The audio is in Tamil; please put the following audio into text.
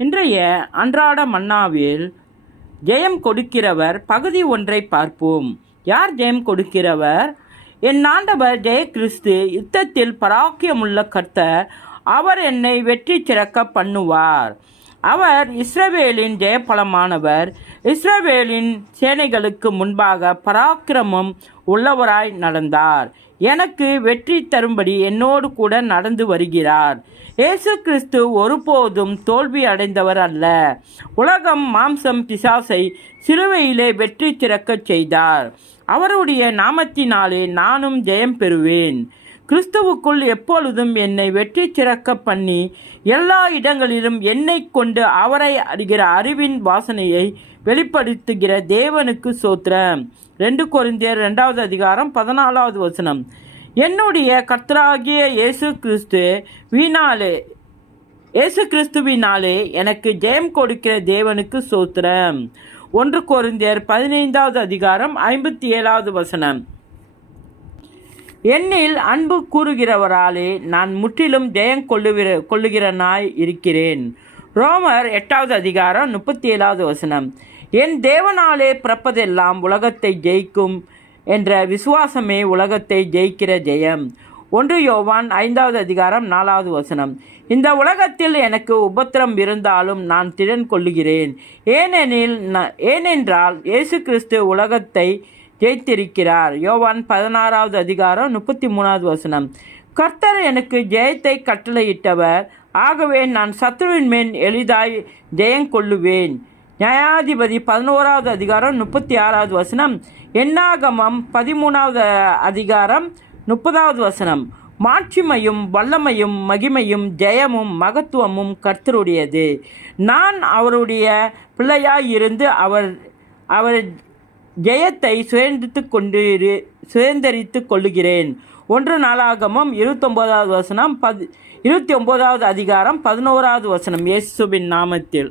இன்றைய அன்றாட மன்னாவில் ஜெயம் கொடுக்கிறவர் பகுதி ஒன்றை பார்ப்போம். யார் ஜெயம் கொடுக்கிறவர்? என் ஆண்டவர் ஜெய கிறிஸ்து யுத்தத்தில் பராக்கியமுள்ள கர்த்தர். அவர் என்னை வெற்றி சிறக்க பண்ணுவார். அவர் இஸ்ரவேலின் ஜெயபலமானவர். இஸ்ரவேலின் சேனைகளுக்கு முன்பாக பராக்கிரமம் உள்ளவராய் நடந்தார். எனக்கு வெற்றி தரும்படி என்னோடு கூட நடந்து வருகிறார். இயேசு கிறிஸ்து ஒருபோதும் தோல்வி அடைந்தவர் அல்ல. உலகம் மாம்சம் பிசாசை சிலுவையிலே வெற்றி சிறக்கச் செய்தார். அவருடைய நாமத்தினாலே நானும் ஜெயம் பெறுவேன். கிறிஸ்துவுக்குள் எப்பொழுதும் என்னை வெற்றி சிறக்க பண்ணி எல்லா இடங்களிலும் என்னை கொண்டு அவரை அறிகிற அறிவின் வாசனையை வெளிப்படுத்துகிற தேவனுக்கு ஸ்தோத்திரம். 2 கொரிந்தியர் 2வது அதிகாரம் 14வது வசனம். என்னுடைய கர்த்தராகிய இயேசு கிறிஸ்துவினாலே எனக்கு ஜெயம் கொடுக்கிற தேவனுக்கு ஸ்தோத்திரம். 1 கொரிந்தியர் 15வது அதிகாரம் 57வது வசனம். என்னில் அன்பு கூறுகிறவராலே நான் முற்றிலும் ஜெயம் கொள்ளுகிறனாய் இருக்கிறேன். ரோமர் 8வது அதிகாரம் 37வது வசனம். என் தேவனாலே பிறப்பதெல்லாம் உலகத்தை ஜெயிக்கும் என்ற விசுவாசமே உலகத்தை ஜெயிக்கிற ஜெயம். 1 யோவான் 5வது அதிகாரம் 4வது வசனம். இந்த உலகத்தில் எனக்கு உபத்திரம் இருந்தாலும் நான் திடன் கொள்ளுகிறேன். ஏனென்றால் இயேசு கிறிஸ்து உலகத்தை ஜெயித்திருக்கிறார். யோவான் 16வது அதிகாரம் 33வது வசனம். கர்த்தர் எனக்கு ஜெயத்தை கட்டளையிட்டவர். ஆகவே நான் சத்துருவின் மேல் எளிதாய் ஜெயங்கொள்ளுவேன். நியாயாதிபதி 11வது அதிகாரம் 36வது வசனம். என்னாகமம் 13வது அதிகாரம் 30வது வசனம். மாட்சிமையும் வல்லமையும் மகிமையும் ஜெயமும் மகத்துவமும் கர்த்தருடையது. நான் அவருடைய பிள்ளையாயிருந்து அவர் ஜெயத்தை சுதந்தரித்து கொள்ளுகிறேன். 1 நாளாகமம் 29வது வசனம் 29வது அதிகாரம் 11வது வசனம். இயேசுவின் நாமத்தில்.